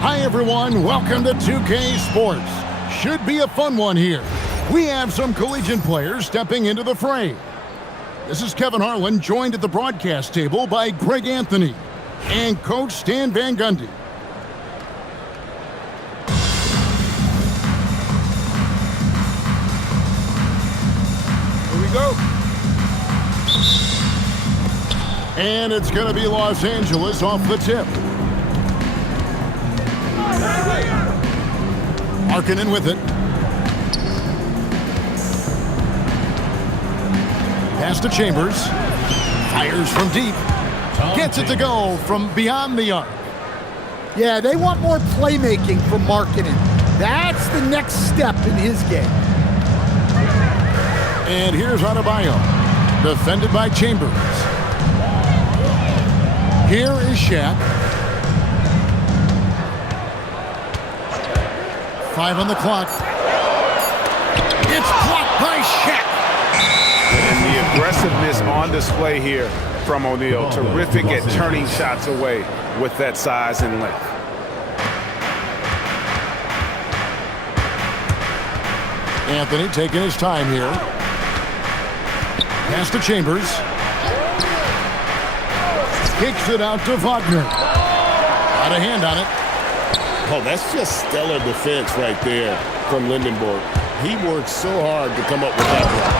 Hi everyone, welcome to 2K Sports. Should be a fun one here. We have some collegiate players stepping into the fray. This is Kevin Harlan, joined at the broadcast table by Greg Anthony and Coach Stan Van Gundy. Here we go. And it's going to be Los Angeles off the tip. Markkanen with it. Pass to Chambers. Fires from deep. Gets it to go from beyond the arc. Yeah, they want more playmaking from Markkanen. That's the next step in his game. And here's Adebayo. Defended by Chambers. Here is Shaq. 5 on the clock. It's blocked by Shaq. And the aggressiveness on display here from O'Neal. Terrific at turning shots away with that size and length. Anthony taking his time here. Pass to Chambers. Kicks it out to Wagner. Got a hand on it. Oh, that's just stellar defense right there from Lindenberg. He worked so hard to come up with that one.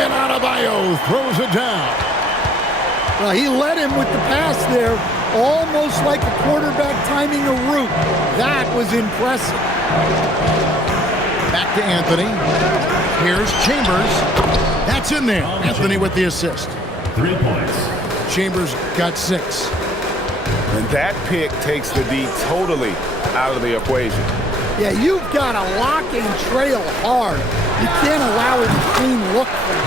And Adebayo throws it down. Well, he led him with the pass there, almost like a quarterback timing a route. That was impressive. Back to Anthony. Here's Chambers. That's in there. Anthony with the assist. 3 points. Chambers got 6. And that pick takes the D totally out of the equation. Yeah, you've got to lock and trail hard. You can't allow it to clean look from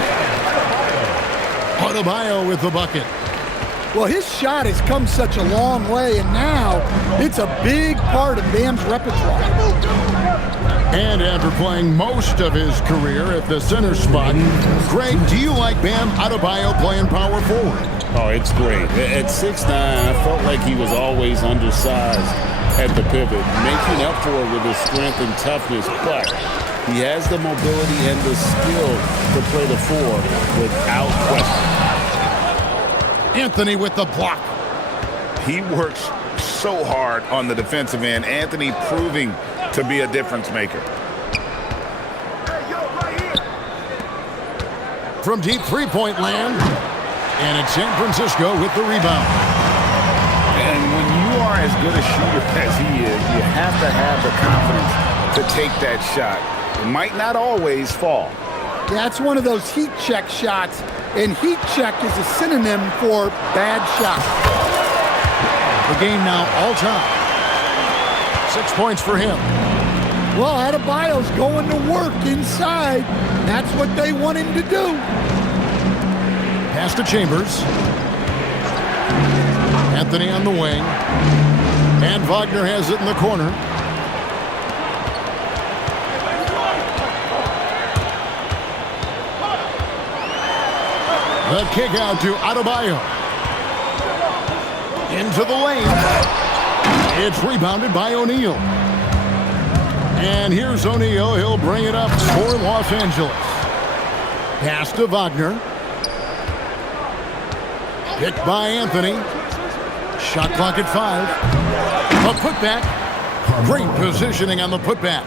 him. Adebayo with the bucket. Well, his shot has come such a long way, and now it's a big part of Bam's repertoire. And after playing most of his career at the center spot, Greg, do you like Bam Adebayo playing power forward? Oh, it's great. At 6'9", I felt like he was always undersized at the pivot, making up for it with his strength and toughness, but he has the mobility and the skill to play the 4 without question. Anthony with the block. He works so hard on the defensive end. Anthony proving to be a difference maker. From deep three-point land. And it's San Francisco with the rebound. And when you are as good a shooter as he is, you have to have the confidence to take that shot. It might not always fall. That's one of those heat check shots, and heat check is a synonym for bad shot. The game now all time. 6 points for him. Well, Adebayo's going to work inside. That's what they want him to do. Pass to Chambers. Anthony on the wing. And Wagner has it in the corner. The kick out to Adebayo. Into the lane. It's rebounded by O'Neal. And here's O'Neal. He'll bring it up for Los Angeles. Pass to Wagner. Picked by Anthony. Shot clock at 5. A putback. Great positioning on the putback.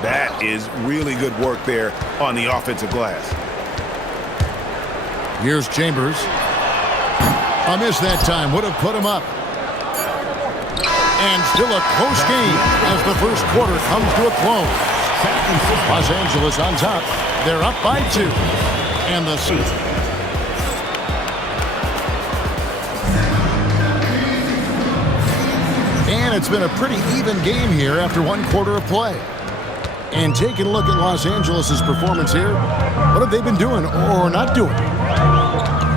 That is really good work there on the offensive glass. Here's Chambers. A miss that time. Would have put him up. And still a close game as the first quarter comes to a close. Los Angeles on top. They're up by 2. And the suit. And it's been a pretty even game here after 1 quarter of play. And taking a look at Los Angeles' performance here, what have they been doing or not doing?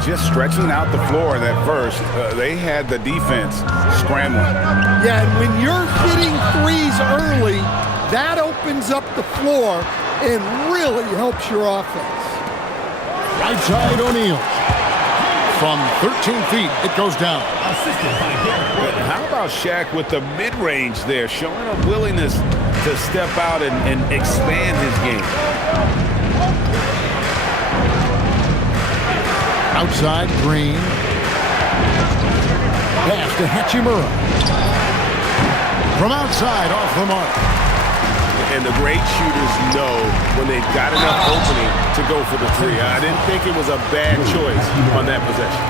Just stretching out the floor that verse. They had the defense scrambling. Yeah, and when you're hitting threes early, that opens up the floor and really helps your offense. Right side O'Neal. From 13 feet, it goes down. How about Shaq with the mid-range there, showing a willingness to step out and expand his game. Outside, Green. Pass to Hachimura. From outside, off the mark. And the great shooters know when they've got enough opening to go for the three. I didn't think it was a bad choice on that possession.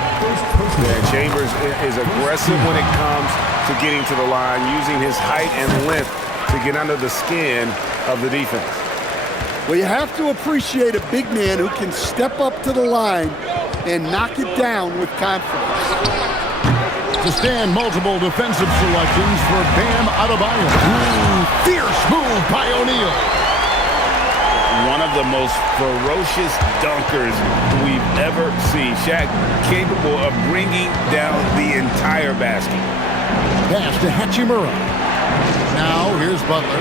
Yeah, Chambers is aggressive when it comes to getting to the line, using his height and length to get under the skin of the defense. Well, you have to appreciate a big man who can step up to the line and knock it down with confidence. To stand, multiple defensive selections for Bam Adebayo. Fierce move by O'Neal. One of the most ferocious dunkers we've ever seen. Shaq capable of bringing down the entire basket. Pass to Hachimura. Now here's Butler.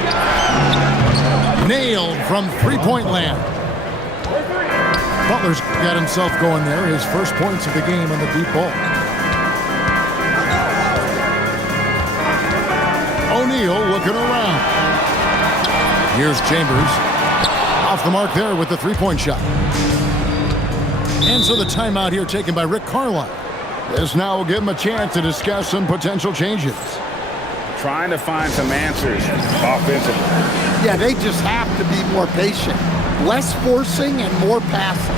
Nailed from three-point land. Butler's got himself going there. His first points of the game on the deep ball. O'Neal looking around. Here's Chambers. Off the mark there with the three-point shot. And so the timeout here taken by Rick Carlisle. This now will give him a chance to discuss some potential changes. Trying to find some answers offensively. Yeah, they just have to be more patient. Less forcing and more passing.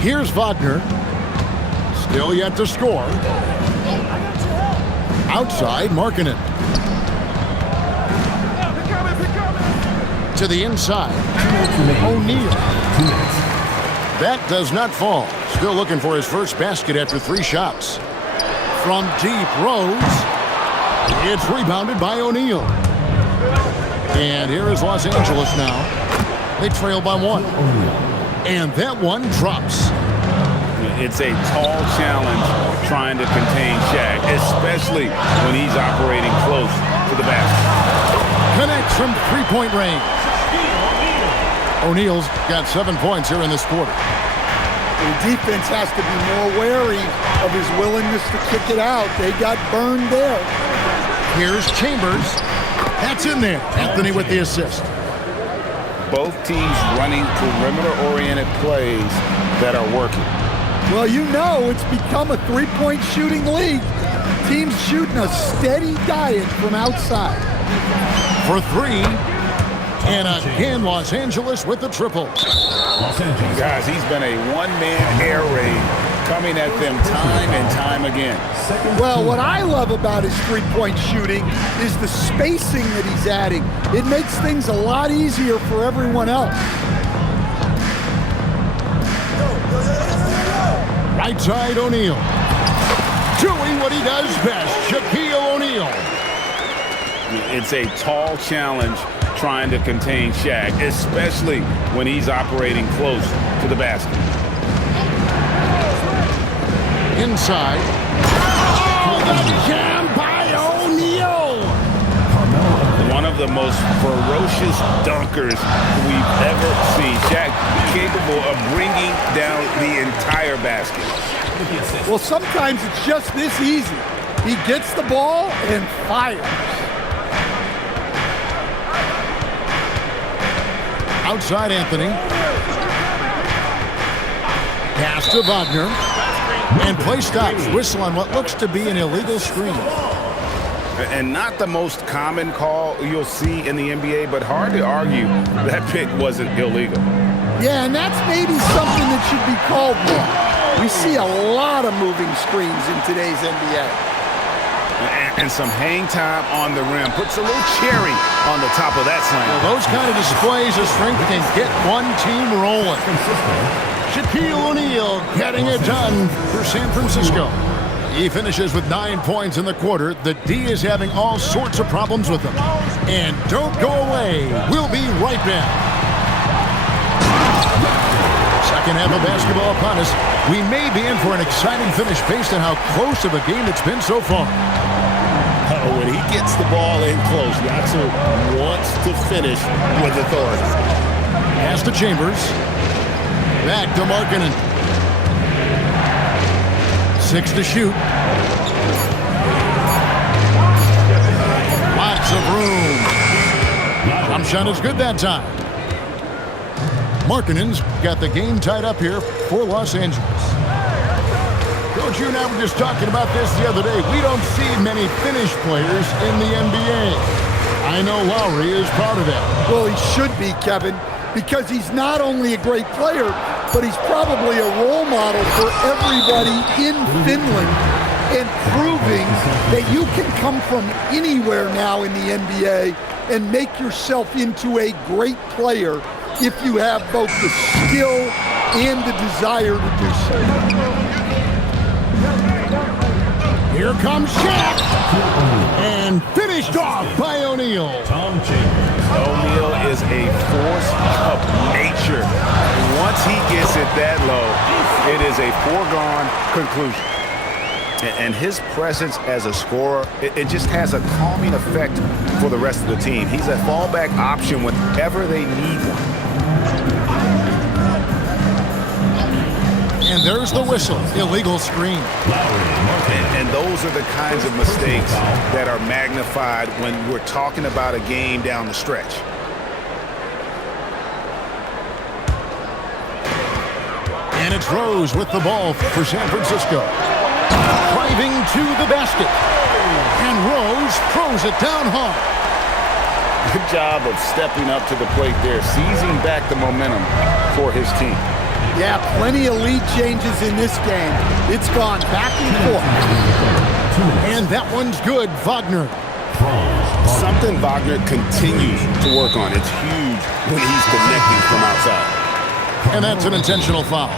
Here's Wagner. Still yet to score. Outside, Markkanen. To the inside. O'Neal. That does not fall. Still looking for his first basket after 3 shots. From deep, Rose. It's rebounded by O'Neal. And here is Los Angeles now. They trail by 1. And that one drops. It's a tall challenge trying to contain Shaq, especially when he's operating close to the basket. Connects from three-point range. O'Neal's got 7 points here in this quarter. The defense has to be more wary of his willingness to kick it out. They got burned there. Here's Chambers. That's in there. Anthony with the assist. Both teams running perimeter-oriented plays that are working. Well, you know it's become a three-point shooting league. Teams shooting a steady diet from outside. For 3. And again, Los Angeles with the triple. Guys, he's been a one-man air raid coming at them time and time again. Well, what I love about his three-point shooting is the spacing that he's adding. It makes things a lot easier for everyone else. Right side, O'Neal. Doing what he does best, Shaquille O'Neal. It's a tall challenge trying to contain Shaq, especially when he's operating close to the basket. Inside. Oh, the jam by O'Neal. One of the most ferocious dunkers we've ever seen. Shaq capable of bringing down the entire basket. Well, sometimes it's just this easy. He gets the ball and fires. Outside, Anthony. Pass to Wagner. And play stops. Whistle on what looks to be an illegal screen. And not the most common call you'll see in the NBA, but hard to argue that pick wasn't illegal. Yeah, and that's maybe something that should be called more. We see a lot of moving screens in today's NBA. And some hang time on the rim. Puts a little cherry on the top of that slam. Well, those kind of displays of strength can get one team rolling. Shaquille O'Neal getting it done for San Francisco. He finishes with 9 points in the quarter. The D is having all sorts of problems with him. And don't go away. We'll be right back. Second half of basketball upon us. We may be in for an exciting finish based on how close of a game it's been so far. When he gets the ball in close, Yaxter wants to finish with authority. Pass to Chambers. Back to Markkanen. 6 to shoot. Lots of room. Jump shot is good that time. Markkanen's got the game tied up here for Los Angeles. Coach, you and I were just talking about this the other day. We don't see many Finnish players in the NBA. I know Lowry is proud of that. Well, he should be, Kevin, because he's not only a great player, but he's probably a role model for everybody in Finland and proving that you can come from anywhere now in the NBA and make yourself into a great player if you have both the skill and the desire to do so. Here comes Shaq. And finished off by O'Neal. O'Neal is a force of nature. Once he gets it that low, it is a foregone conclusion. And his presence as a scorer, it just has a calming effect for the rest of the team. He's a fallback option whenever they need one. And there's the whistle. Illegal screen. And those are the kinds of mistakes that are magnified when we're talking about a game down the stretch. And it's Rose with the ball for San Francisco. Driving to the basket. And Rose throws it down hard. Good job of stepping up to the plate there, seizing back the momentum for his team. Yeah, plenty of lead changes in this game. It's gone back and forth. And that one's good, Wagner. Something Wagner continues to work on. It's huge when he's connecting from outside. And that's an intentional foul.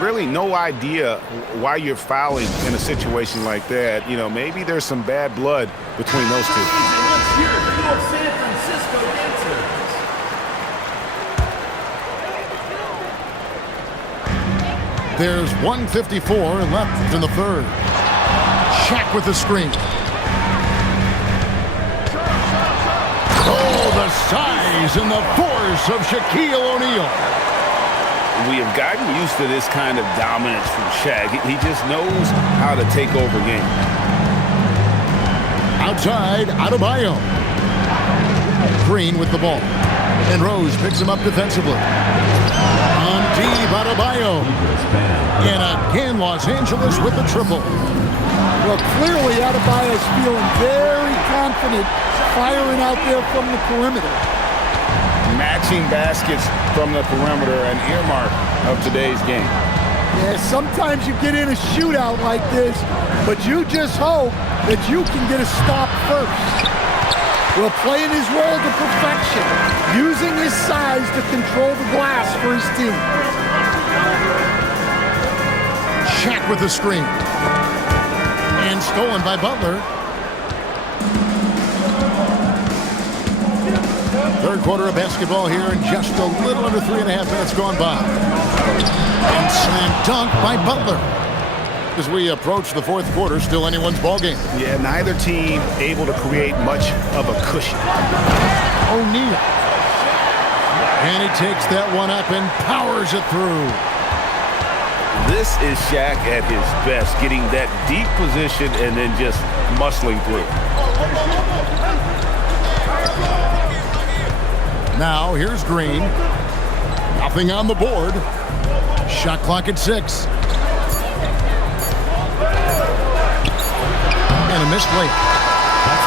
Really no idea why you're fouling in a situation like that. You know, maybe there's some bad blood between those two. There's 1:54 left in the third. Shaq with the screen. Oh, the size and the force of Shaquille O'Neal. We have gotten used to this kind of dominance from Shaq. He just knows how to take over games. Outside, Adebayo. Green with the ball. And Rose picks him up defensively. On deep, Adebayo. And again, Los Angeles with the triple. Well, clearly Adebayo's feeling very confident firing out there from the perimeter. Matching baskets from the perimeter, an earmark of today's game. Yeah, sometimes you get in a shootout like this, but you just hope that you can get a stop first. Well, playing his role to perfection, using his size to control the glass for his team. Shaq with the screen. And stolen by Butler. Third quarter of basketball here, and just a little under 3.5 minutes gone by. And slam dunk by Butler. As we approach the fourth quarter, still anyone's ball game. Yeah, neither team able to create much of a cushion. O'Neal. And he takes that one up and powers it through. This is Shaq at his best, getting that deep position and then just muscling through. Now, here's Green. Nothing on the board. Shot clock at 6. And a missed late.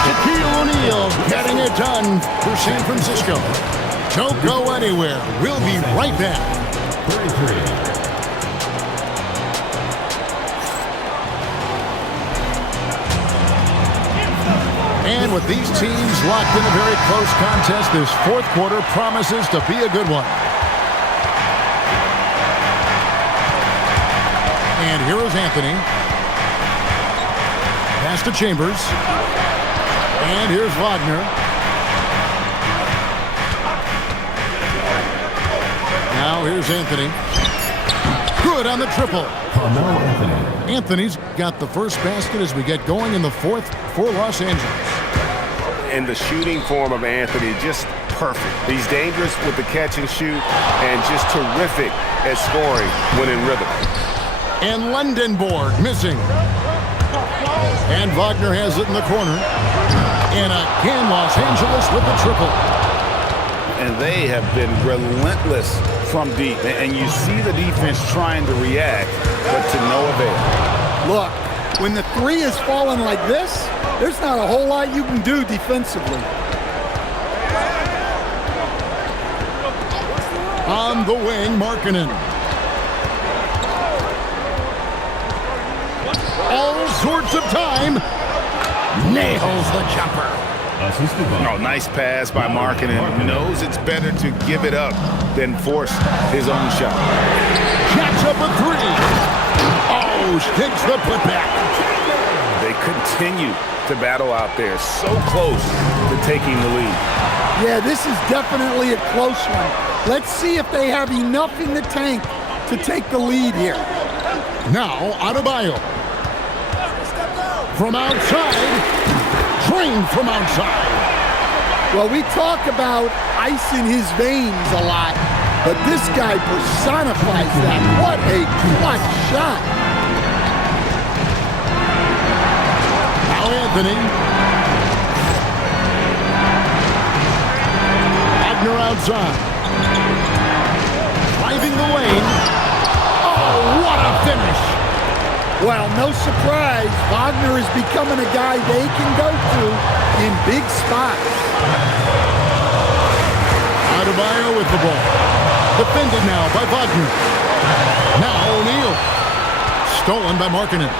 Shaquille O'Neal getting it done for San Francisco. Don't go anywhere. We'll be right back. 33. And with these teams locked in a very close contest, this fourth quarter promises to be a good one. And here is Anthony. Pass to Chambers. And here's Wagner. Now here's Anthony. Good on the triple. Carmelo Anthony. Anthony's got the first basket as we get going in the fourth for Los Angeles. And the shooting form of Anthony, just perfect. He's dangerous with the catch and shoot and just terrific at scoring when in rhythm. And Lendenborg missing. And Wagner has it in the corner. And again, Los Angeles with the triple. And they have been relentless from deep. And you see the defense trying to react, but to no avail. Look, when the three is falling like this, there's not a whole lot you can do defensively. On the wing, Markkanen. All sorts of time. Nails the jumper. Oh, nice pass by Markkanen. Knows it's better to give it up than force his own shot. Jacks up a three. Oh, takes the putback. They continue to battle out there, so close to taking the lead. Yeah, this is definitely a close one. Let's see if they have enough in the tank to take the lead here. Now, Adebayo. From outside. Drained from outside. Well, we talk about ice in his veins a lot, but this guy personifies that. What a clutch shot. Now Anthony. Wagner outside. Driving the lane. Oh, what a finish. Well, no surprise, Wagner is becoming a guy they can go to in big spots. Adebayo with the ball. Defended now by Wagner. Now O'Neal. Stolen by Markkanen.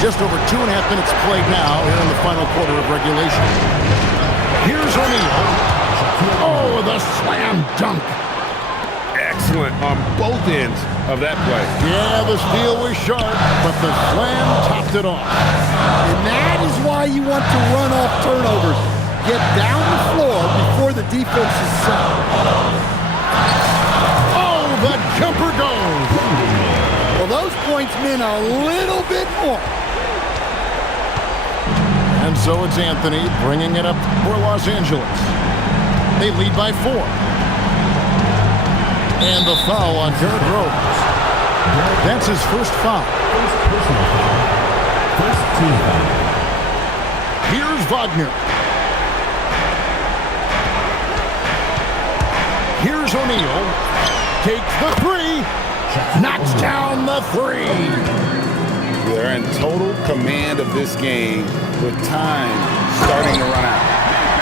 Just over 2.5 minutes played now here in the final quarter of regulation. Here's O'Neal. Oh, the slam dunk. Excellent on both ends of that play. Yeah, the steal was sharp, but the slam topped it off. And that is why you want to run off turnovers. Get down the floor before the defense is set. Oh, the jumper goes. Well, those points mean a little bit more. And so it's Anthony bringing it up for Los Angeles. They lead by 4. And the foul on Derrick Rose. That's his first foul. First team foul. Here's Wagner. Here's O'Neal. Takes the three. Knocks down the three. They're in total command of this game with time starting to run out.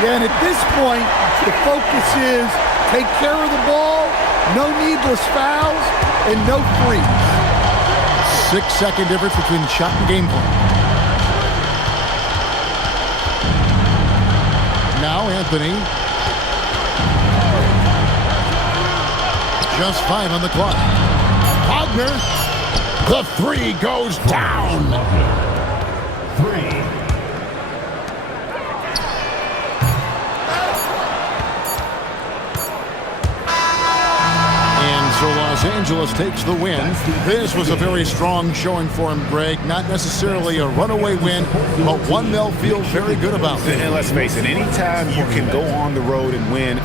Yeah, and at this point, the focus is take care of the ball, no needless fouls, and no threes. 6-second difference between shot and game plan. Now Anthony. Just 5 on the clock. Wagner. The three goes down. 3. So Los Angeles takes the win. This was a very strong showing for him, Greg. Not necessarily a runaway win, but one they'll feel very good about. And let's face it, anytime you can go on the road and win